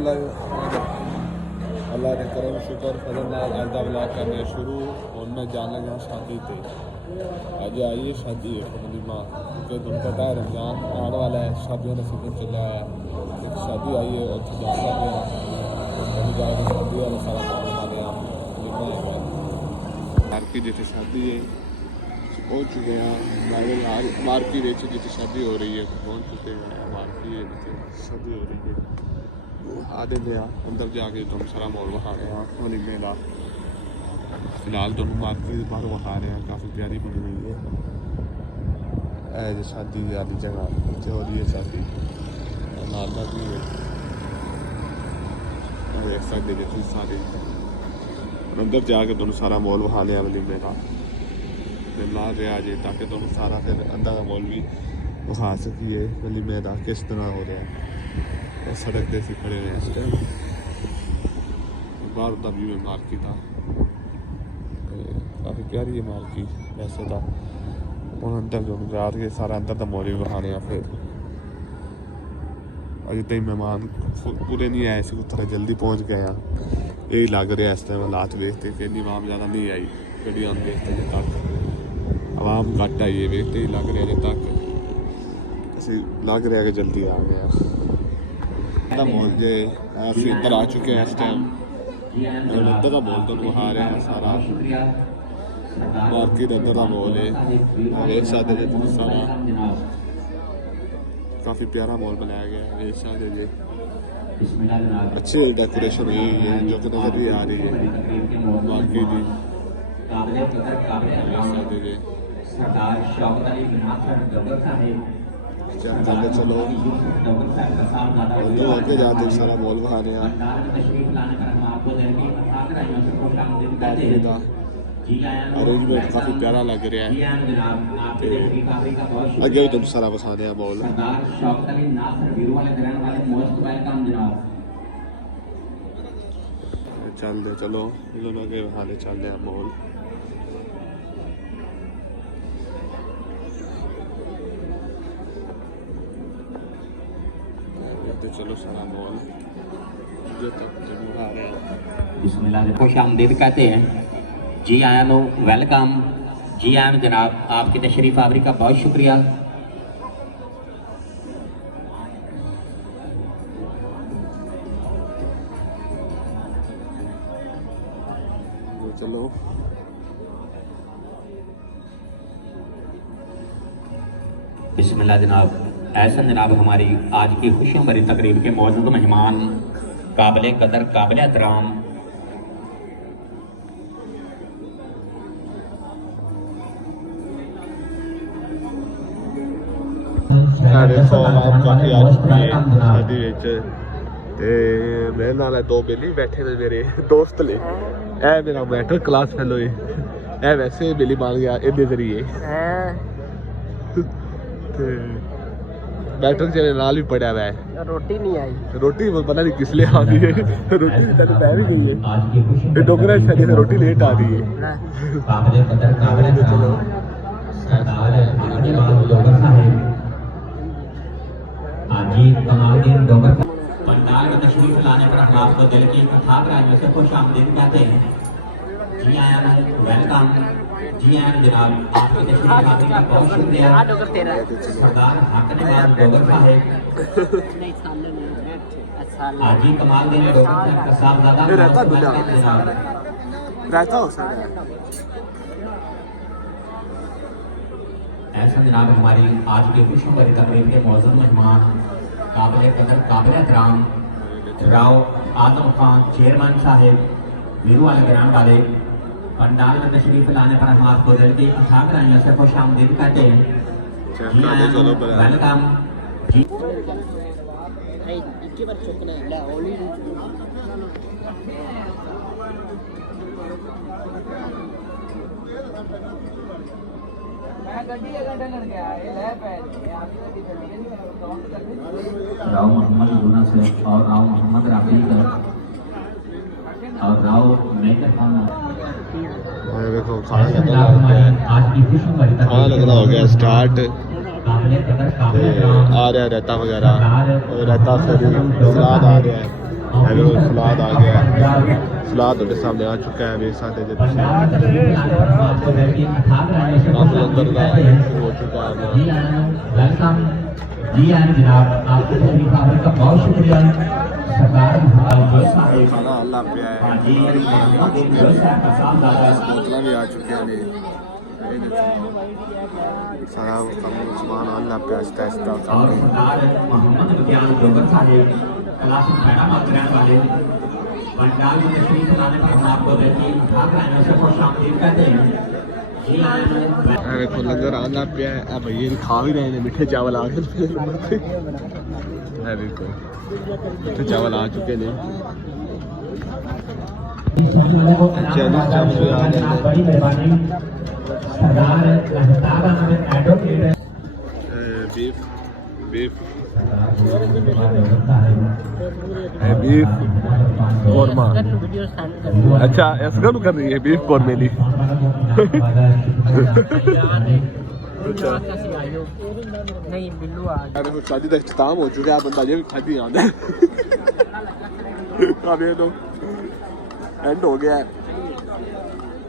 अल्लाह के करम शुक्र फजल नाल अज का ब्लॉग करने शुरू और मैं जान लगा शादी पे। अज आई है शादी है फैमिली माँ के तुम पता है रमजान आने वाला है, शादियों का सीजन चला है, एक शादी आई है और जान लगे जाके शादी वाला सारा काम बना रहे मार्केट जितने शादी है पहुँच चुके हैं। मार्केट जितनी शादी हो रही है पहुँच चुके हैं। मार्केट शादी हो रही है आधे में अंदर जाके तुम सारा मॉल विखा रहे हैं वलीमे का। फिलहाल तुम मार्केट बाहर विखा रहे हैं, काफ़ी प्यारी बनी हुई है। शादी वाली जगह जो हो रही है शादी नाला भी है एक साइड देखिए सारे अंदर जाके तुम सारा मॉल विखा लिया वलीमे का ला रहा जे ताकि तुम सारा फिर अंदर का मॉल भी विखा सकिए वलीमे का किस तरह हो रहा है। और सड़क दे से खड़े हैं इस टाइम बाहर का व्यू है मार्केट का, काफ़ी प्यारी है मार्केट वैसे तो। हम अंदर जो जा रही है सारा अंदर का मॉल भी विखा रहे हैं। फिर अभी तक मेहमान पूरे नहीं आए इसी तरह जल्दी पहुंच गए हैं। यही लग रहा है इस टाइम हालात देखते कि इतनी आवाम ज़्यादा नहीं आई गड्डियां देखते अजे तक आवाम घट आई है देखते ही लग रहा है अजे तक लग रहा है कि जल्दी आ गया मॉल जे इधर आ चुके हैं इस टाइम इधर का मॉल तो विखा रहे हैं सारा मार्केट अंदर का मॉल है एक साथ सारा काफ़ी प्यारा मॉल बनाया गया है। एक साथ अच्छी डेकोरेशन हुई है जो कि नजर भी आ रही है मार्केट की। चलो आगे जाते सारा मॉल विखा रहे हैं अरेंजमेंट काफ़ी प्यारा लग रहा है। अगे भी तुम सारा विखा रहे हैं मॉल चलते चलो अगे विखाने चलते हैं मॉल। चलो सारा मॉल जो तक आ रहे हैं बिस्मिल्लाह खुश आमदीद कहते हैं। जी आया नो वेलकम जी आया जनाब आपकी तशरीफ आवरी का बहुत शुक्रिया। चलो बिस्मिल्लाह जनाब ऐसा जनाब हमारी आज की खुशियों भरी तकरीब के मौजूद मेहमान काबिल कदर काबिल एहतराम मेरे नाल दो बेली बैठे ने मेरे दोस्त ने ए मेरा मैटर क्लास फेलो है ए वैसे बेली मान गया इनके जरिए बैटर चले नाल भी पड़ा हुआ है। रोटी नहीं आई रोटी पता नहीं किस लिए आ रही है रोटी तक पह भी गई है डोगरा शादी में रोटी लेट आ रही है। चलो पंडाल में तशरीफ लाने पर हम आपको दिल की अथाह गहराइयों से खुश आमदीद कहते हैं। जी आया वेलकम जी आया जनाब आपकी तशरीफ आने का बहुत शुक्रिया। सरदार हकनवार डोगर साहिब आजी कमालदीन डोगर साहबजादा रहता हो सकता है ऐसा जनाब हमारी आज की खुशियों भरी तकरीब के मौजूद मेहमान काबिल कदर काबिल एहतराम राव आजम खान चेयरमैन साहिब वीरू वाले ग्राम वाले पंडाल में तशरीफ लाने पर हम आपको दिल की अथाह गहराइयों से खुश आमदीद कहते हैं। वेलकम जी राव मोहम्मद गुना से और राव मोहम्मद राफी और राव मेकर खान देखो खाना लगना हो गया स्टार्ट आ रहा है रहता वगैरह रहता फिर सलाद आ रहा है सलाद आ गया है, सलाद ਤੁਹਾਡੇ ਸਾਹਮਣੇ ਆ ਚੁੱਕਾ है ਵੇਖ ਸਕਦੇ ਜੇ ਤੁਸੀਂ अब लंगर का शुरू हो चुका है जी आन जनाब आपको पूरी खबर का बहुत शुक्रिया सरकार खाना अल्लाह पे आया जी बोतलें भी आ चुकी हैं सारा सामान अल्लाह पे आहिस्ता आहिस्ता और सरदार मोहम्मद बख्तियार जोगर साहब क्लासिक खड़ा मकरान वाले पंडाल में तशरीफ लाने पर आपको देखिए भाग रहने से खुश आमदीद कहते हैं देखो लंगर आना पिया है अब ये खा भी रहे हैं मीठे चावल आ गए है देखो मीठे चावल आ चुके हैं बड़ी मेहरबानी बीफ बीफ बीफ कौरमा अच्छा ऐसा कर रही है बीफ कौरमे ली नहीं बिल्लू आ देखो शादी का इख्तिताम हो चुका है बंदा ये भी खाती आंदा है अब ये तो एंड हो गया है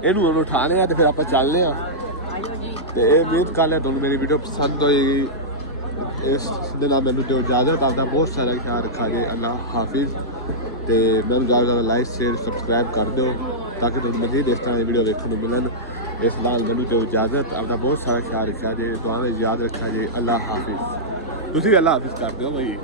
ਇਹਨੂੰ ਹੁਣ ਉਠਾਣੇ ਆ ਤੇ ਫਿਰ ਆਪਾਂ ਚੱਲਨੇ ਆ ਤੇ ਇਹ ਉਮੀਦ ਕਰਦਾ ਤੁਹਾਨੂੰ ਮੇਰੀ ਵੀਡੀਓ ਪਸੰਦ ਹੋਏਗੀ ਇਸ ਦੇ ਨਾਲ ਮੈਨੂੰ ਦਿਓ ਇਜਾਜ਼ਤ ਆਪਦਾ ਬਹੁਤ ਸਾਰਾ ਖਿਆਲ ਰੱਖਾ ਜੇ ਅੱਲਾ ਹਾਫਿਜ਼ ਤੇ ਮੈਨੂੰ ਜ਼ਿਆਦਾ ਲਾਈਕ ਸ਼ੇਅਰ ਸਬਸਕ੍ਰਾਈਬ ਕਰ ਦਿਓ ਤਾਂ ਕਿ ਤੁਹਾਨੂੰ ਮਜ਼ੀਦ ਇਸ ਤਰ੍ਹਾਂ ਦੀ ਵੀਡੀਓ ਦੇਖਣ ਨੂੰ ਮਿਲਣ ਇਸ ਨਾਲ ਮੈਨੂੰ ਦਿਓ ਇਜਾਜ਼ਤ ਆਪਦਾ ਬਹੁਤ ਸਾਰਾ ਖਿਆਲ ਰੱਖਿਆ ਜੇ ਦੁਆਵਾਂ ਵਿੱਚ ਯਾਦ ਰੱਖਿਆ ਜੇ ਅੱਲਾ ਹਾਫਿਜ਼ ਤੁਸੀਂ ਅੱਲਾ ਹਾਫਿਜ਼ ਕਰ ਦਿਓ ਭਾਈ